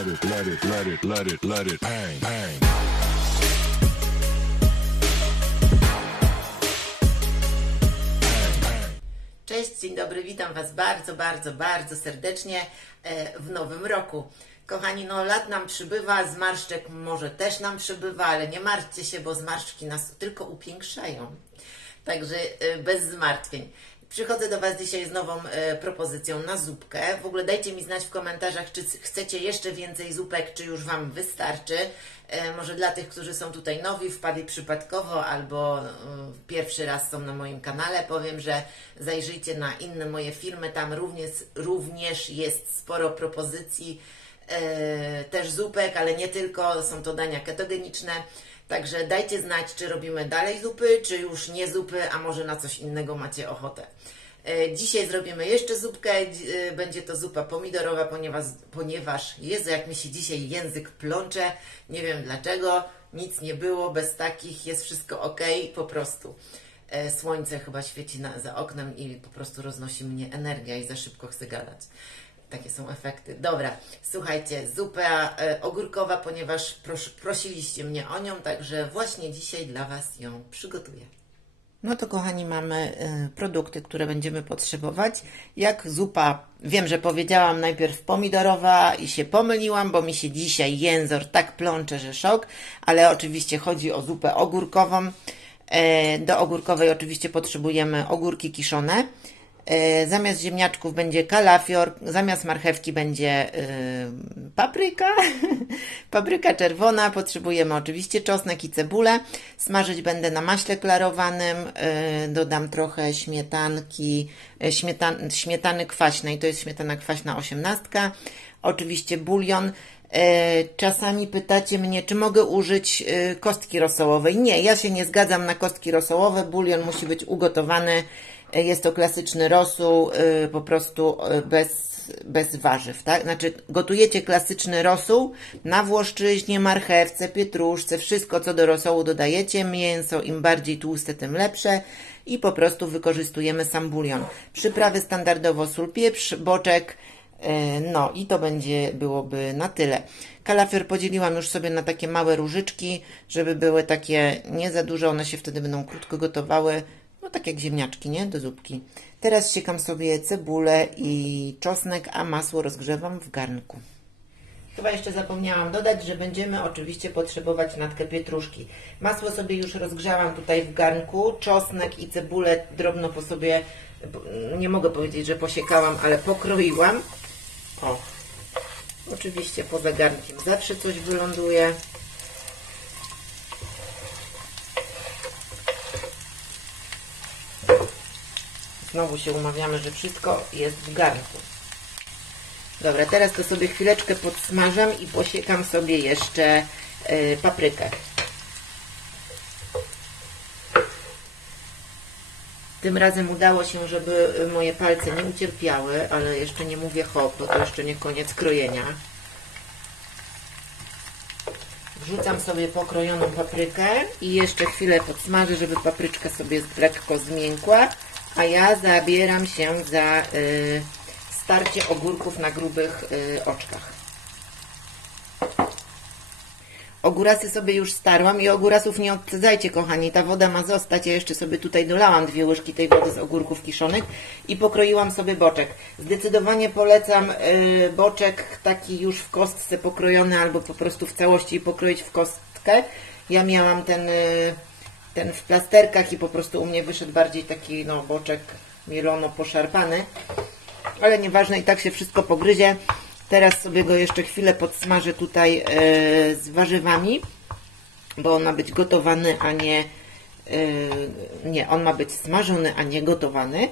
let it bang, bang. Cześć, dzień dobry, witam Was bardzo, bardzo, bardzo serdecznie w nowym roku. Kochani, no lat nam przybywa, zmarszczek może też nam przybywa, ale nie martwcie się, bo zmarszczki nas tylko upiększają. Także bez zmartwień. Przychodzę do Was dzisiaj z nową propozycją na zupkę. W ogóle dajcie mi znać w komentarzach, czy chcecie jeszcze więcej zupek, czy już Wam wystarczy. Może dla tych, którzy są tutaj nowi, wpadli przypadkowo albo pierwszy raz są na moim kanale, powiem, że zajrzyjcie na inne moje filmy, tam również jest sporo propozycji też zupek, ale nie tylko, są to dania ketogeniczne. Także dajcie znać, czy robimy dalej zupy, czy już nie zupy, a może na coś innego macie ochotę. Dzisiaj zrobimy jeszcze zupkę, będzie to zupa pomidorowa, ponieważ Jezu, jak mi się dzisiaj język plącze, nie wiem dlaczego, nic nie było, bez takich, jest wszystko ok, po prostu. Słońce chyba świeci za oknem i po prostu roznosi mnie energia i za szybko chcę gadać. Takie są efekty. Dobra, słuchajcie, zupa ogórkowa, ponieważ prosiliście mnie o nią, także właśnie dzisiaj dla Was ją przygotuję. No to kochani, mamy produkty, które będziemy potrzebować. Jak zupa, wiem, że powiedziałam najpierw pomidorowa i się pomyliłam, bo mi się dzisiaj język tak plącze, że szok, ale oczywiście chodzi o zupę ogórkową. Do ogórkowej oczywiście potrzebujemy ogórki kiszone. Zamiast ziemniaczków będzie kalafior, zamiast marchewki będzie papryka, papryka czerwona, potrzebujemy oczywiście czosnek i cebulę, smażyć będę na maśle klarowanym, dodam trochę śmietany kwaśnej, to jest śmietana kwaśna 18, oczywiście bulion. Czasami pytacie mnie, czy mogę użyć kostki rosołowej. Nie, ja się nie zgadzam na kostki rosołowe, bulion musi być ugotowany. Jest to klasyczny rosół, po prostu bez warzyw, tak? Znaczy, gotujecie klasyczny rosół na włoszczyźnie, marchewce, pietruszce, wszystko co do rosołu dodajecie, mięso im bardziej tłuste, tym lepsze i po prostu wykorzystujemy sam bulion. Przyprawy standardowo sól, pieprz, boczek, no i to byłoby na tyle. Kalafior podzieliłam już sobie na takie małe różyczki, żeby były takie nie za duże, one się wtedy będą krótko gotowały. No tak jak ziemniaczki, nie? Do zupki. Teraz siekam sobie cebulę i czosnek, a masło rozgrzewam w garnku. Chyba jeszcze zapomniałam dodać, że będziemy oczywiście potrzebować natkę pietruszki. Masło sobie już rozgrzałam tutaj w garnku. Czosnek i cebulę drobno po sobie, nie mogę powiedzieć, że posiekałam, ale pokroiłam. O, oczywiście poza garnkiem zawsze coś wyląduje. Znowu się umawiamy, że wszystko jest w garnku. Dobra, teraz to sobie chwileczkę podsmażam i posiekam sobie jeszcze paprykę. Tym razem udało się, żeby moje palce nie ucierpiały, ale jeszcze nie mówię hop, bo to jeszcze nie koniec krojenia. Wrzucam sobie pokrojoną paprykę i jeszcze chwilę podsmażę, żeby papryczka sobie lekko zmiękła. A ja zabieram się za starcie ogórków na grubych oczkach. Ogórasy sobie już starłam i ogórasów nie odcedzajcie, kochani. Ta woda ma zostać. Ja jeszcze sobie tutaj dolałam 2 łyżki tej wody z ogórków kiszonych i pokroiłam sobie boczek. Zdecydowanie polecam boczek taki już w kostce pokrojony albo po prostu w całości pokroić w kostkę. Ja miałam ten w plasterkach i po prostu u mnie wyszedł bardziej taki no, boczek mielono poszarpany, ale nieważne, i tak się wszystko pogryzie. Teraz sobie go jeszcze chwilę podsmażę tutaj z warzywami, bo on ma być gotowany, a nie, on ma być smażony, a nie gotowany.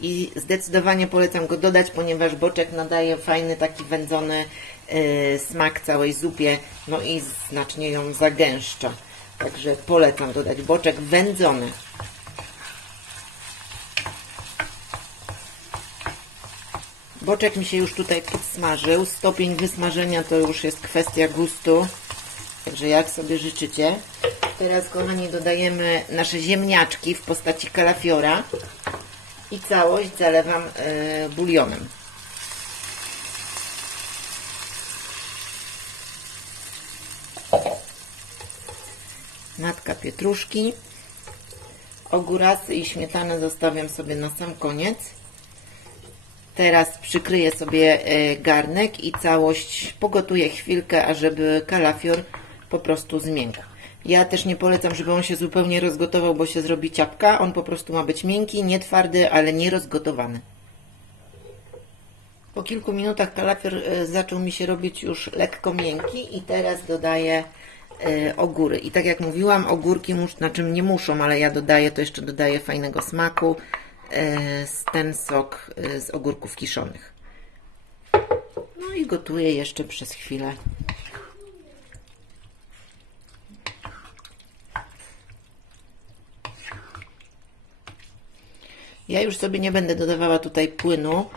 I zdecydowanie polecam go dodać, ponieważ boczek nadaje fajny taki wędzony smak całej zupie, no i znacznie ją zagęszcza. Także polecam dodać boczek wędzony. Boczek mi się już tutaj podsmażył. Stopień wysmażenia to już jest kwestia gustu. Także jak sobie życzycie. Teraz, kochani, dodajemy nasze ziemniaczki w postaci kalafiora i całość zalewam bulionem. natka pietruszki. Ogórasy i śmietanę zostawiam sobie na sam koniec. Teraz przykryję sobie garnek i całość pogotuję chwilkę, ażeby kalafior po prostu zmiękł. Ja też nie polecam, żeby on się zupełnie rozgotował, bo się zrobi ciapka. On po prostu ma być miękki, nie twardy, ale nie rozgotowany. Po kilku minutach kalafior zaczął mi się robić już lekko miękki i teraz dodaję ogóry. I tak jak mówiłam, ogórki nie muszą, ale ja dodaję, to jeszcze dodaję fajnego smaku, ten sok z ogórków kiszonych. No i gotuję jeszcze przez chwilę. Ja już sobie nie będę dodawała tutaj płynu,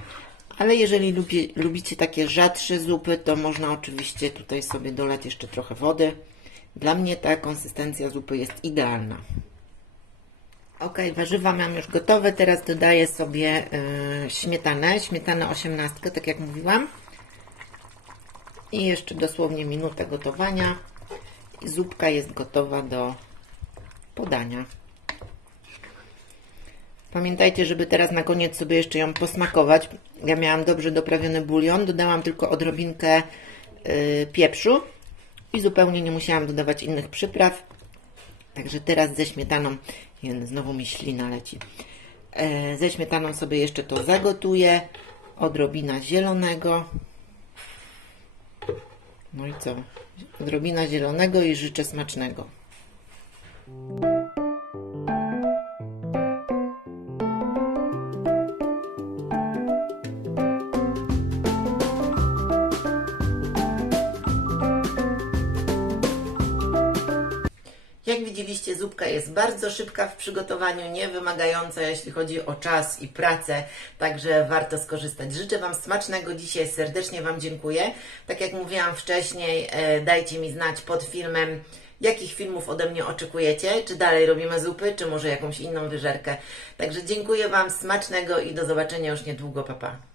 ale jeżeli lubicie takie rzadsze zupy, to można oczywiście tutaj sobie dolać jeszcze trochę wody. Dla mnie ta konsystencja zupy jest idealna. Ok, warzywa mam już gotowe. Teraz dodaję sobie śmietanę 18, tak jak mówiłam. I jeszcze dosłownie minutę gotowania. I zupka jest gotowa do podania. Pamiętajcie, żeby teraz na koniec sobie jeszcze ją posmakować. Ja miałam dobrze doprawiony bulion, dodałam tylko odrobinkę pieprzu i zupełnie nie musiałam dodawać innych przypraw. Także teraz ze śmietaną, znowu mi ślina leci, ze śmietaną sobie jeszcze to zagotuję. Odrobina zielonego. No i co? Odrobina zielonego i życzę smacznego. Jak widzieliście, zupka jest bardzo szybka w przygotowaniu, nie wymagająca, jeśli chodzi o czas i pracę, także warto skorzystać. Życzę Wam smacznego dzisiaj, serdecznie Wam dziękuję. Tak jak mówiłam wcześniej, dajcie mi znać pod filmem, jakich filmów ode mnie oczekujecie, czy dalej robimy zupy, czy może jakąś inną wyżerkę. Także dziękuję Wam, smacznego i do zobaczenia już niedługo, pa pa.